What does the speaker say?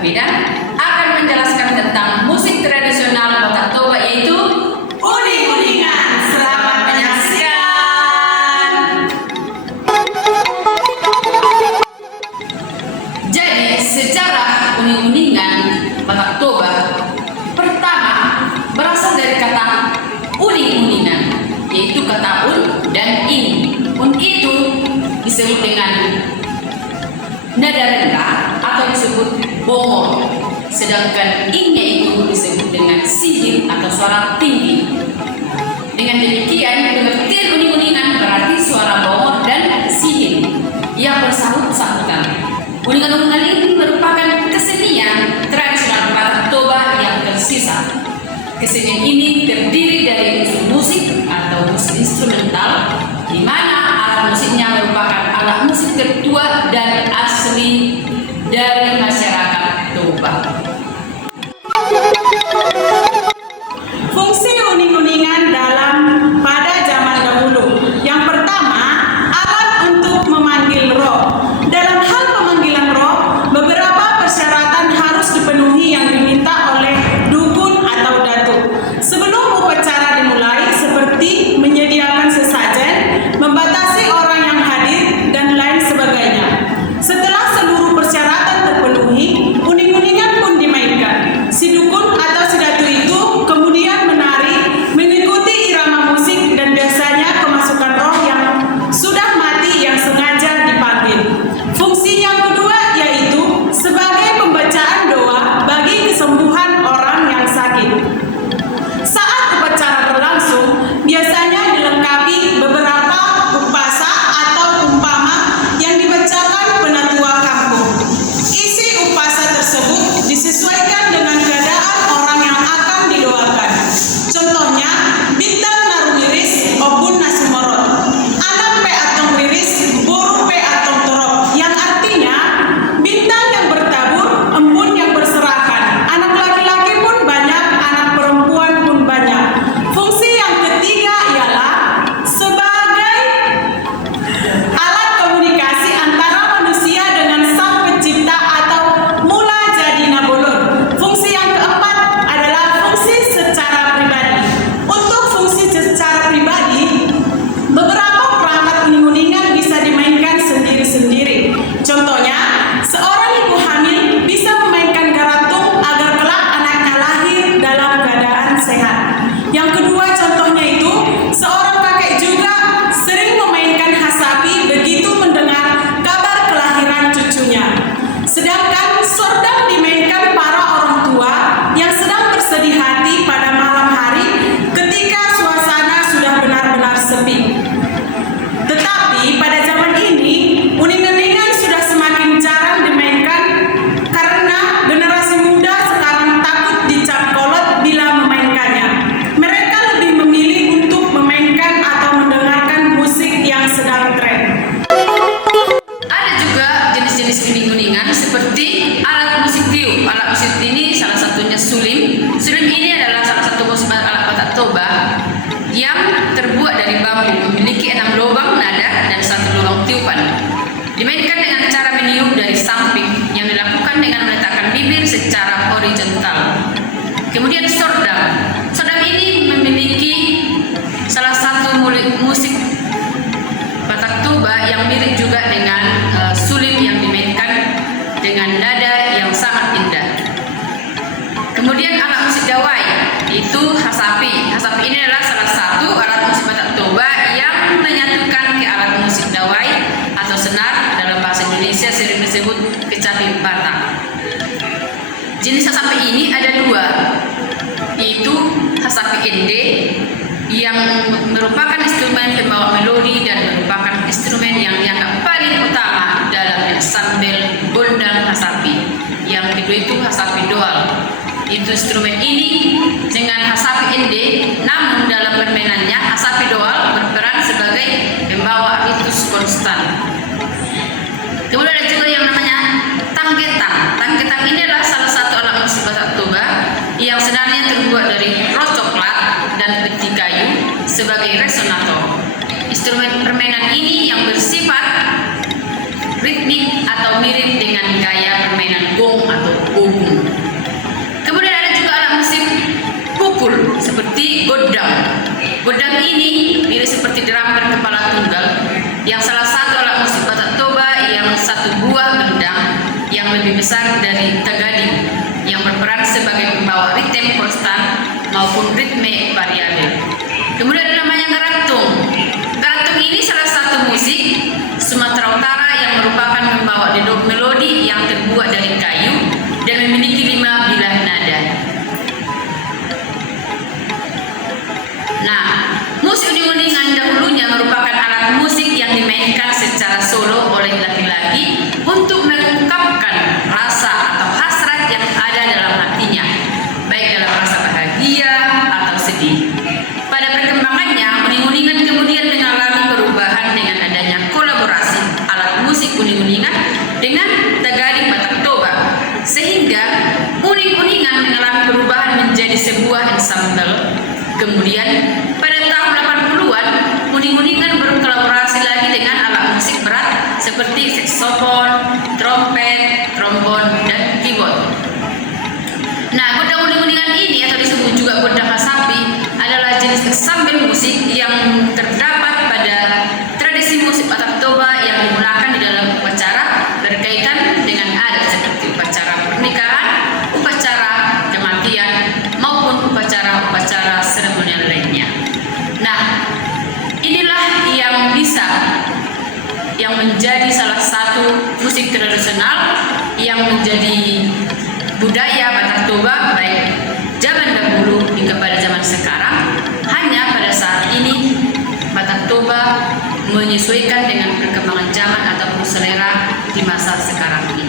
berbeda akan menjelaskan tentang musik tradisional Batak Toba, yaitu uning-uningan. Selamat menyaksikan. Jadi secara uning-uningan Batak Toba pertama berasal dari kata uning-uningan, yaitu kata un dan ing. Un itu disebut dengan nada rendah atau disebut bongor, sedangkan ingnya itu disebut dengan sihir atau suara tinggi. Dengan demikian, pengertian uning-uningan berarti suara bongor dan sihir yang bersahut-sahutan. Uningan-uningan ini merupakan kesenian tradisional Batak Toba yang tersisa. Kesenian ini terdiri dari unsur musik atau musik instrumental, di mana alat musiknya merupakan alat musik tertua dan asli dari masyarakat Toba. Fungsi uning-uningan pada zaman dahulu. Yang pertama, alat untuk memanggil roh. Dalam hal pemanggilan roh, beberapa persyaratan harus dipenuhi yang diminta oleh dukun atau datuk. Sebelum upacara dimulai, seperti menyediakan sesajen, membatasi orang yang hadir, dan lain sebagainya. Setelah seluruh persyaratan terpenuhi, uning-uningan pun dimainkan. Si dukun atau si datu itu kemudian menari mengikuti irama musik, dan biasanya kemasukan roh yang sudah mati yang sengaja dipanggil. Fungsi yang kedua yaitu sebagai pembacaan doa bagi kesembuhan orang yang sakit. Saat upacara berlangsung, biasanya dilengkapi beberapa upasa atau umpama yang dibacakan penatua kampung. Isi upasa tersebut disesuaikan dengan keadaan orang yang akan didoakan. Contohnya, bintang narumiris obun nasumorot, anak pe atong riris buru pe atong torok, yang artinya bintang yang bertabur, embun yang berserakan. Anak laki-laki pun banyak, anak perempuan pun banyak. Fungsi yang ketiga ialah sebagai alat komunikasi antara manusia dengan sang pencipta atau mula jadi nabolon. Fungsi yang keempat adalah fungsi secara pribadi. Untuk fungsi secara pribadi, beberapa perangkat uning-uningan bisa dimainkan sendiri-sendiri. Contohnya, seorang ibu hamil bisa memainkan garantung agar kelak anaknya lahir dalam keadaan sehat. Yang kedua contohnya itu, seorang kakek juga sering memainkan hasapi begitu mendengar kabar kelahiran cucunya. Sedangkan sordang dimainkan para orang tua yang sedang bersedih hati pada malam hari ketika suasana sudah benar-benar sepi. Tetapi pada zaman ini, uning-uningan sudah semakin jarang dimainkan karena generasi muda sekarang takut dicap kolot bila memainkannya. Mereka lebih memilih untuk memainkan atau mendengarkan musik yang sedang tren. Ada juga jenis-jenis uning-uningan seperti alat musik tiup. Alat musik ini salah satunya sulim. Sulim ini adalah salah satu musik alat Batak Toba yang terbuat dari bambu, memiliki 6 lubang nada dan 1 lubang tiupan. Dimainkan dengan cara meniup dari samping yang dilakukan dengan meletakkan bibir secara horizontal. Kemudian sordang. Sordang ini memiliki salah satu musik Batak Toba yang mirip juga dengan sulim yang dimainkan dengan nada yang sangat indah. Kemudian alat musik dawai, itu hasapi. Hasapi ini adalah salah satu alat musik Batak Toba yang menyatukan ke alat musik dawai atau senar. Dalam bahasa Indonesia sering disebut kecapi Batak. Jenis hasapi ini ada 2, yaitu hasapi ende yang merupakan instrumen pembawa melodi dan merupakan instrumen yang dianggap paling utama dalam ensemble gondang hasapi. Yang kedua itu hasapi doal. Itu instrumen ini dengan hasapi ende, namun dalam permainannya hasapi doal berperan sebagai pembawa ritmus konstan. Kemudian ada juga yang namanya tanggetang. Tanggetang ini adalah salah satu alat musik Batak Toba yang sebenarnya terbuat dari roh coklat dan peti kayu sebagai resonator. Instrumen permainan ini yang bersifat ritmik atau mirip dengan gaya permainan gong atau ogung. Kemudian ada juga alat musik pukul seperti godang. Godang ini mirip seperti drum berkepala tunggal, yang salah satu alat musik Batak Toba yang satu buah gendang yang lebih besar dari tagading, yang berperan sebagai pembawa ritme konstan maupun ritme variabel. Kemudian ada namanya garatung. Garatung ini salah satu musik Sumatera Utara yang merupakan membawa melodi yang terbuat dari kayu dan memiliki 5 bilah nada. Nah, musik uning-uningan dahulunya merupakan alat musik yang dimainkan secara solo oleh laki-laki untuk mengungkapkan rasa atau hasrat yang ada dalam hatinya, baik dalam rasa bahagia atau sedih. Pada perkembangannya, uning-uningan kemudian mengalami perubahan dengan adanya kolaborasi alat musik uning-uningan dengan tagading Batak Toba, sehingga uning-uningan mengalami perubahan menjadi sebuah ensemble. Kemudian pada tahun 80-an, uning-uningan berkolaborasi lagi dengan alat musik berat seperti saksofon, trompet, trombon, dan keyboard. Nah, godang uning-uningan ini atau disebut juga godang hasapi adalah jenis ensemble musik yang terdapat pada tradisi musik Batak Toba yang digunakan di dalam upacara berkaitan dengan adat seperti upacara pernikahan, upacara kematian, maupun upacara-upacara seremonial lainnya. Nah, inilah yang menjadi salah satu musik tradisional yang menjadi budaya Batak Toba baik zaman dahulu hingga pada zaman sekarang. Hanya pada saat ini Batak Toba menyesuaikan dengan perkembangan zaman ataupun selera di masa sekarang.